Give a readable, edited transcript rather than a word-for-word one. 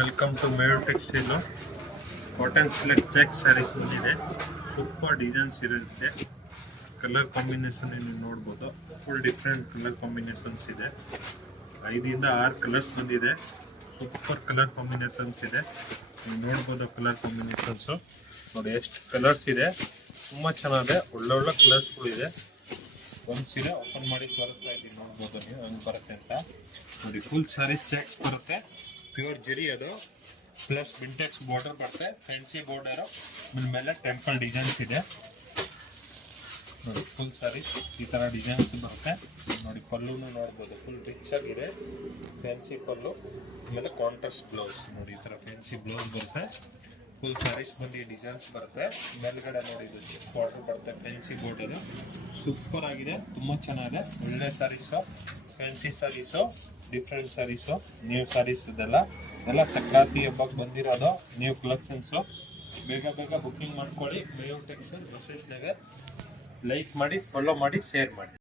Welcome to mayor textile. Cotton silk check sarees ಬಂದಿದೆ. Super designs ಇರುತ್ತೆ. Colour combination ನೀವು ನೋಡ್ಬೋದು. ಫುಲ್ ಡಿಫ್ರೆಂಟ್ ಕಲರ್ ಕಾಂಬಿನೇಷನ್ಸ್ ಇದೆ. 5 ಇಂದ 6 ಕಲರ್ಸ್ ಬಂದಿದೆ. ಸೂಪರ್ ಕಲರ್ ಕಾಂಬಿನೇಷನ್ಸ್ ಇದೆ. ನೀವು ನೋಡ್ಬೋದು ಕಲರ್ ಕಾಂಬಿನೇಷನ್ಸ್ ನೋಡಿ ಎಷ್ಟು ಕಲರ್ಸ್ ಇದೆ. ತುಂಬಾ ಚೆನ್ನಾಗಿದೆ. ಒಳ್ಳೊಳ್ಳೆ ಕಲರ್ಸ್ಗಳು ಇದೆ. ಒಂದು ಸೀರೆ ಓಪನ್ ಮಾಡಿ ತೋರಿಸ್ತಾ ಇದ್ದೀನಿ, ನೋಡ್ಬೋದು ನೀವು ಹೆಂಗ್ ಬರುತ್ತೆ ಅಂತ ನೋಡಿ. ಫುಲ್ ಸ್ಯಾರೀಸ್ ಚೆಕ್ಸ್ ಬರುತ್ತೆ. ಪ್ಯೂರ್ ಜರಿ ಅದು ಪ್ಲಸ್ ವಿಂಟೆಕ್ಸ್ ಬಾರ್ಡರ್ ಬರುತ್ತೆ. ಫ್ಯಾನ್ಸಿ ಬಾರ್ಡರ್ ಮೇಲೆ ಟೆಂಪಲ್ ಡಿಸೈನ್ಸ್ ಇದೆ ನೋಡಿ. ಫುಲ್ ಸ್ಯಾರೀಸ್ ಈ ತರ ಡಿಸೈನ್ಸ್ ಬರುತ್ತೆ ನೋಡಿ. ಪಲ್ಲುನು ನೋಡ್ಬೋದು ಫುಲ್ ರಿಚ್ ಆಗಿದೆ. ಫ್ಯಾನ್ಸಿ ಪಲ್ಲು ಆಮೇಲೆ ಕಾಂಟ್ರಾಸ್ಟ್ ಬ್ಲೌಸ್ ನೋಡಿ. ಈ ತರ ಫ್ಯಾನ್ಸಿ ಬ್ಲೌಸ್ ಬರುತ್ತೆ. ಫುಲ್ ಸ್ಯಾರೀಸ್ ಬಂದು ಡಿಸೈನ್ಸ್ ಬರುತ್ತೆ. ಮೇಲ್ಗಡೆ ನೋಡಿ ಬಾರ್ಡರ್ ಬರುತ್ತೆ. ಫ್ಯಾನ್ಸಿ ಬಾರ್ಡರ್ ಸೂಪರ್ ಆಗಿದೆ. ತುಂಬಾ ಚೆನ್ನಾಗಿದೆ. ಒಳ್ಳೆ sarees, fancy sarees, different sarees, new sarees ಇದೆಲ್ಲ ಸಂಕ್ರಾಂತಿ ಹಬ್ಬಕ್ಕೆ ಬಂದಿರೋದು ನ್ಯೂ ಕಲೆಕ್ಷನ್ಸು. ಬೇಗ ಬೇಗ ಬುಕ್ಕಿಂಗ್ ಮಾಡ್ಕೊಳ್ಳಿ. ಮೇಯರ್ ಟೆಕ್ಸ್ಟೈಲ್ ಹೊಸಸ್ನಾಗೆ ಲೈಕ್ ಮಾಡಿ, ಫಾಲೋ ಮಾಡಿ, ಶೇರ್ ಮಾಡಿ.